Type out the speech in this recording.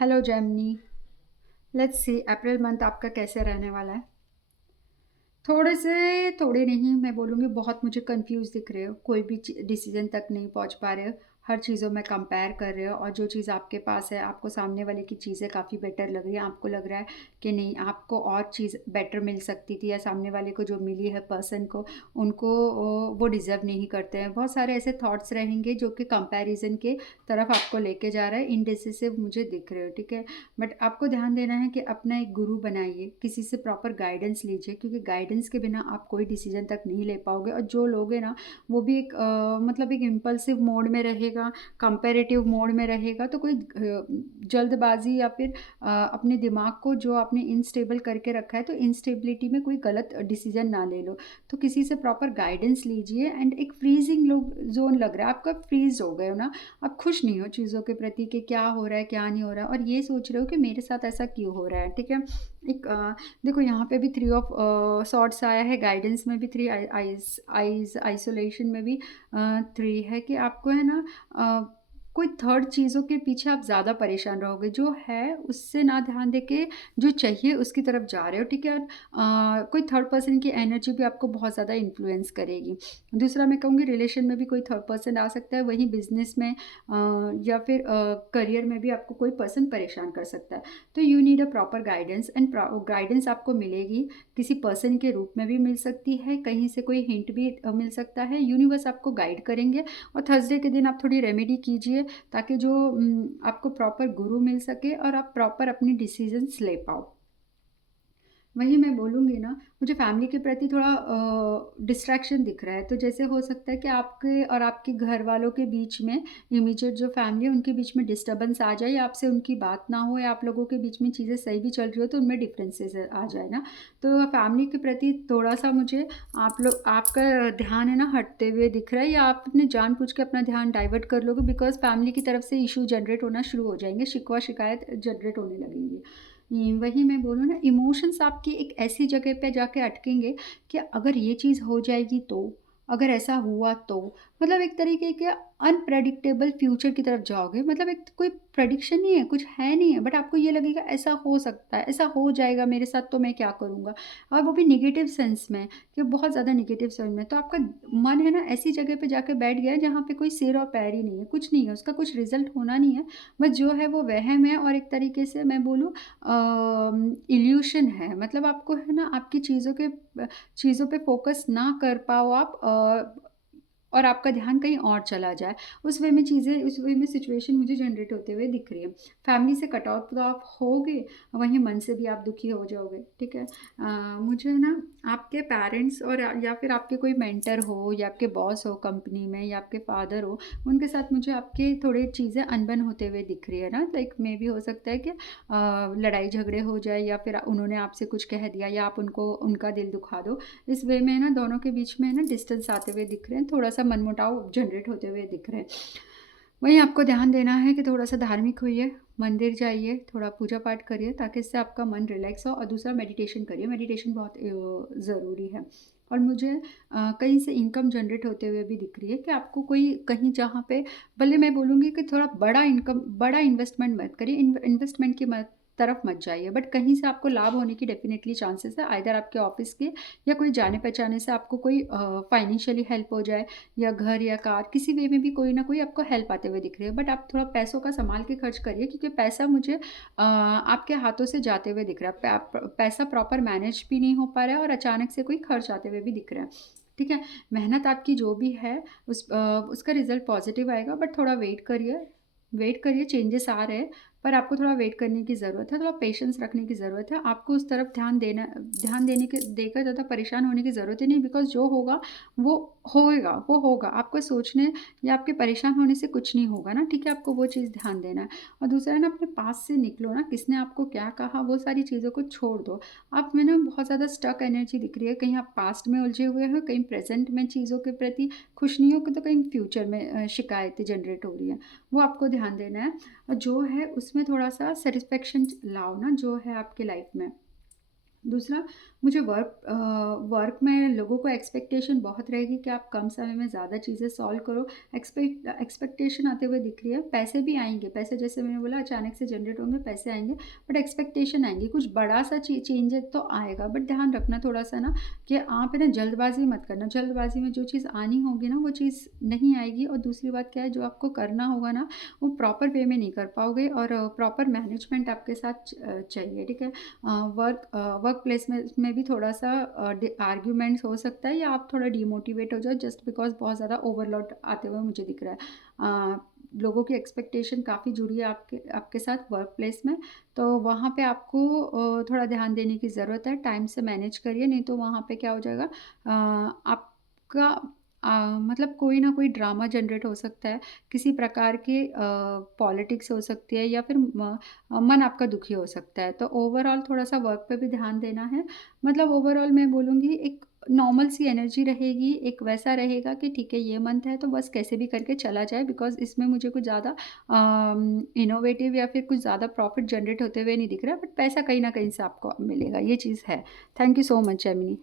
Hello Gemini. Let's see April month आपका कैसे रहने वाला है। थोड़े नहीं, मैं बोलूँगी बहुत मुझे कंफ्यूज दिख रहे हो, कोई भी डिसीजन तक नहीं पहुँच पा रहे हो। हर चीज़ों में कंपेयर कर रहे हो और जो चीज़ आपके पास है आपको सामने वाले की चीज़ें काफ़ी बेटर लग रही है। आपको लग रहा है कि नहीं, आपको और चीज़ बेटर मिल सकती थी, या सामने वाले को जो मिली है पर्सन को, उनको वो डिज़र्व नहीं करते हैं। बहुत सारे ऐसे थॉट्स रहेंगे जो कि कंपैरिजन के तरफ आपको लेके जा रहा है। इनडिसिसिव मुझे दिख रहे हो, ठीक है। बट आपको ध्यान देना है कि अपना एक गुरु बनाइए, किसी से प्रॉपर गाइडेंस लीजिए, क्योंकि गाइडेंस के बिना आप कोई डिसीजन तक नहीं ले पाओगे। और जो लोग हैं ना, वो भी एक मतलब एक इम्पल्सिव मोड में रहेगा, कंपैरेटिव मोड में रहेगा। तो कोई जल्दबाजी या फिर अपने दिमाग को जो आपने इनस्टेबल करके रखा है, तो इनस्टेबिलिटी में कोई गलत डिसीजन ना ले लो। तो किसी से प्रॉपर गाइडेंस लीजिए। एंड एक फ्रीजिंग लोग जोन लग रहा है, आपका फ्रीज हो गए हो ना, आप खुश नहीं हो चीज़ों के प्रति कि क्या हो रहा है क्या नहीं हो रहा है, और ये सोच रहे हो कि मेरे साथ ऐसा क्यों हो रहा है, ठीक है। एक देखो यहाँ पे भी थ्री ऑफ सॉर्ट्स आया है, गाइडेंस में भी थ्री, आइज आइज आइसोलेशन में भी थ्री है, कि आपको है ना कोई थर्ड चीज़ों के पीछे आप ज़्यादा परेशान रहोगे, जो है उससे ना ध्यान दे के जो चाहिए उसकी तरफ जा रहे हो, ठीक है। कोई थर्ड पर्सन की एनर्जी भी आपको बहुत ज़्यादा इन्फ्लुएंस करेगी। दूसरा मैं कहूँगी रिलेशन में भी कोई थर्ड पर्सन आ सकता है, वहीं बिजनेस में या फिर करियर में भी आपको कोई पर्सन परेशान कर सकता है। तो you need a proper guidance, and guidance आपको मिलेगी, किसी पर्सन के रूप में भी मिल सकती है, कहीं से कोई हिंट भी मिल सकता है। यूनिवर्स आपको गाइड करेंगे। और थर्सडे के दिन आप थोड़ी रेमेडी कीजिए, ताकि जो आपको प्रॉपर गुरु मिल सके और आप प्रॉपर अपनी डिसीजंस ले पाओ। वही मैं बोलूँगी ना, मुझे फैमिली के प्रति थोड़ा डिस्ट्रैक्शन दिख रहा है। तो जैसे हो सकता है कि आपके और आपके घर वालों के बीच में, इमीडिएट जो फैमिली है उनके बीच में डिस्टर्बेंस आ जाए, या आपसे उनकी बात ना हो, या आप लोगों के बीच में चीज़ें सही भी चल रही हो तो उनमें डिफरेंसेस आ जाए ना। तो फैमिली के प्रति थोड़ा-सा मुझे आपका ध्यान है ना हटते हुए दिख रहा है, या आप अपने जानबूझ के अपना ध्यान डाइवर्ट कर लोगे, बिकॉज़ फैमिली की तरफ से इश्यू जनरेट होना शुरू हो जाएँगे, शिकवा-शिकायत जनरेट होने लगेंगी। वही मैं बोलूँ ना, इमोशंस आपकी एक ऐसी जगह पे जाके अटकेंगे कि अगर ये चीज़ हो जाएगी तो, अगर ऐसा हुआ तो, मतलब एक तरीके के अनप्रेडिक्टेबल फ्यूचर की तरफ जाओगे। मतलब एक कोई प्रेडिक्शन नहीं है, कुछ है नहीं है, बट आपको ये लगेगा ऐसा हो सकता है, ऐसा हो जाएगा मेरे साथ, तो मैं क्या करूँगा। और वो भी निगेटिव सेंस में, कि बहुत ज़्यादा निगेटिव सेंस में। तो आपका मन है ना ऐसी जगह पे जाके बैठ गया है जहाँ पे कोई सिर और पैर ही नहीं है, कुछ नहीं है, उसका कुछ रिजल्ट होना नहीं है। बस जो है वो वहम है, और एक तरीके से मैं बोलूँ इल्यूशन है। मतलब आपको है ना आपकी चीज़ों पे फ़ोकस ना कर पाओ आप, और आपका ध्यान कहीं और चला जाए। उस वे में सिचुएशन मुझे जनरेट होते हुए दिख रही है। फैमिली से कट ऑफ तो आप होगे, वहीं मन से भी आप दुखी हो जाओगे, ठीक है। मुझे ना आपके पेरेंट्स और या फिर आपके कोई मेंटर हो, या आपके बॉस हो कंपनी में, या आपके फादर हो, उनके साथ मुझे आपके थोड़ी चीज़ें अनबन होते हुए दिख रही है ना। लाइक मे भी हो सकता है कि लड़ाई झगड़े हो जाए, या फिर उन्होंने आपसे कुछ कह दिया, या आप उनको उनका दिल दुखा दो। इस वे में ना दोनों के बीच में ना डिस्टेंस आते हुए दिख रहे हैं, थोड़ा सा मनमुटाव जनरेट होते हुए दिख रहे हैं। वहीं आपको ध्यान देना है कि थोड़ा सा धार्मिक होइए, मंदिर जाइए, थोड़ा पूजा पाठ करिए, ताकि इससे आपका मन रिलैक्स हो। और दूसरा मेडिटेशन करिए, मेडिटेशन बहुत ज़रूरी है। और मुझे कहीं से इनकम जनरेट होते हुए भी दिख रही है, कि आपको कोई कहीं जहाँ पे, भले मैं बोलूँगी कि थोड़ा बड़ा इन्वेस्टमेंट मत करिए, इन्वेस्टमेंट की मत तरफ मत जाइए, बट कहीं से आपको लाभ होने की डेफिनेटली चांसेस है, आइदर आपके ऑफिस के या कोई जाने पहचाने से आपको कोई फाइनेंशियली हेल्प हो जाए, या घर या कार, किसी वे में भी कोई ना कोई आपको हेल्प आते हुए दिख रही है। बट आप थोड़ा पैसों का संभाल के खर्च करिए, क्योंकि पैसा मुझे आपके हाथों से जाते हुए दिख रहा है। पैसा प्रॉपर मैनेज भी नहीं हो पा रहा है, और अचानक से कोई खर्च आते हुए भी दिख रहा है, ठीक है। मेहनत आपकी जो भी है उसका रिजल्ट पॉजिटिव आएगा, बट थोड़ा वेट करिए, चेंजेस आ रहे हैं। पर आपको थोड़ा वेट करने की ज़रूरत है, थोड़ा पेशेंस रखने की ज़रूरत है। आपको उस तरफ ध्यान देने के देकर ज़्यादा परेशान होने की ज़रूरत ही नहीं, बिकॉज़ जो होगा वो वो होगा। आपको सोचने या आपके परेशान होने से कुछ नहीं होगा ना, ठीक है। आपको वो चीज़ ध्यान देना है। और दूसरा है ना, अपने पास से निकलो ना, किसने आपको क्या कहा वो सारी चीज़ों को छोड़ दो। आप में ना बहुत ज़्यादा स्टक एनर्जी दिख रही है, कहीं आप पास्ट में उलझे हुए हो, कहीं प्रेजेंट में चीज़ों के प्रति खुश नहीं हो, तो कहीं फ्यूचर में शिकायतें जनरेट हो रही हैं। वो आपको ध्यान देना है। और जो है उसमें थोड़ा-सा सैटिस्फैक्शन लाओ ना, जो है आपके लाइफ में। दूसरा, मुझे वर्क में लोगों को एक्सपेक्टेशन बहुत रहेगी कि आप कम समय में ज़्यादा चीज़ें सॉल्व करो। एक्सपेक्टेशन आते हुए दिख रही है। पैसे भी आएँगे, पैसे जैसे मैंने बोला अचानक से जनरेट होंगे, पैसे आएँगे, बट एक्सपेक्टेशन आएँगी। कुछ बड़ा-सा चेंजेज़ तो आएगा, बट ध्यान रखना थोड़ा-सा ना कि आप है ना जल्दबाज़ी मत करना। जल्दबाज़ी में जो चीज़ आनी होगी ना, वो चीज़ नहीं आएगी, और दूसरी बात क्या है, जो आपको करना होगा ना, वो प्रॉपर वे में नहीं कर पाओगे, और प्रॉपर मैनेजमेंट आपके साथ चाहिए, ठीक है? वर्क प्लेस में भी थोड़ा-सा आर्ग्यूमेंट्स हो सकता है, या आप थोड़ा डिमोटिवेट हो जाओ जस्ट बिकॉज़ बहुत ज़्यादा ओवरलोड आते हुए मुझे दिख रहा है। लोगों की एक्सपेक्टेशन काफ़ी जुड़ी है आपके आपके साथ वर्क प्लेस में, तो वहाँ पे आपको थोड़ा ध्यान देने की ज़रूरत है। टाइम से मैनेज करिए, नहीं तो वहाँ पे क्या हो जाएगा, आपका मतलब कोई ना कोई ड्रामा जनरेट हो सकता है, किसी प्रकार की पॉलिटिक्स हो सकती है, या फिर मन आपका दुखी हो सकता है। तो ओवरऑल थोड़ा-सा वर्क पे भी ध्यान देना है। मतलब ओवरऑल मैं बोलूँगी एक नॉर्मल सी एनर्जी रहेगी, एक वैसा रहेगा कि ठीक है ये मंथ है तो बस कैसे भी करके चला जाए, बिकॉज़ इसमें मुझे कुछ ज़्यादा इनोवेटिव या फिर कुछ ज़्यादा प्रॉफ़िट जनरेट होते हुए नहीं दिख रहा है, बट पैसा कहीं न कहीं से आपको मिलेगा, ये चीज़ है। Thank you so much Gemini.